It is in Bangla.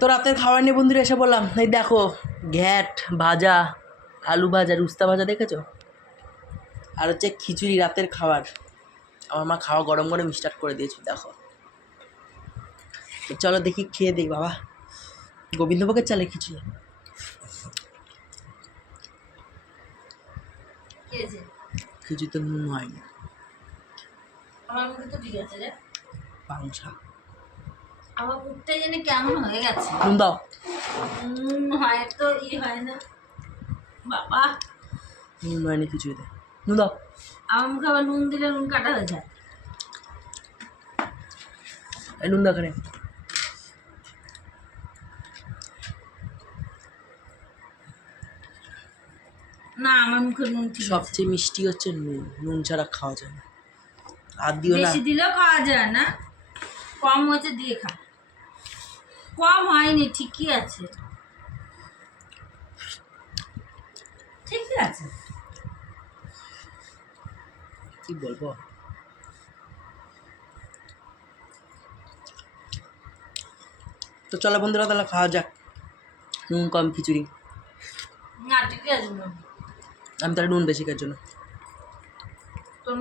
তো রাতের খাবার নিয়ে বন্ধুরা এসে বললাম, এই দেখো ঘ্যাট ভাজা, আলু ভাজা, উস্তা ভাজা দেখেছো, আর হচ্ছে খিচুড়ি রাতের খাবার। আমার মা খাওয়া গরম গরম স্টার্ট করে দিয়েছে, দেখো। চলো দেখি খেয়ে দিই বাবা, গোবিন্দভোগের চালের খিচুড়ি। খিচুড়ি তো নুন হয়নি, আমার মুখে তো ঠিক আছে রে, পাংশা। আমার মুখটা যেন কেমন হয়ে গেছে। নুন দাও। হয় তো হয় না বাবা, নুন হয়নি খিচুড়িতে, নুন দাও। আমার মুখে আবার নুন দিলে নুন কাটা হয়ে যায়। এই নুন দাও এখানে। না আমার মুখে নুন ঠিক আছে। সবচেয়ে মিষ্টি হচ্ছে নুন, নুন ছাড়া খাওয়া যায় না। আর দিও না, বেশি দিলেও খাওয়া যায় না, কম হয়েছে দিয়ে খা। কম হয়নি, ঠিকই আছে, ঠিকই আছে। কি বলবো। তো চলো বন্ধুরা তাহলে খাওয়া যাক, নুন কম খিচুড়ি। না ঠিকই আছে। আমি তাহলে নুন বেশি খাওয়ার জন্য। তোর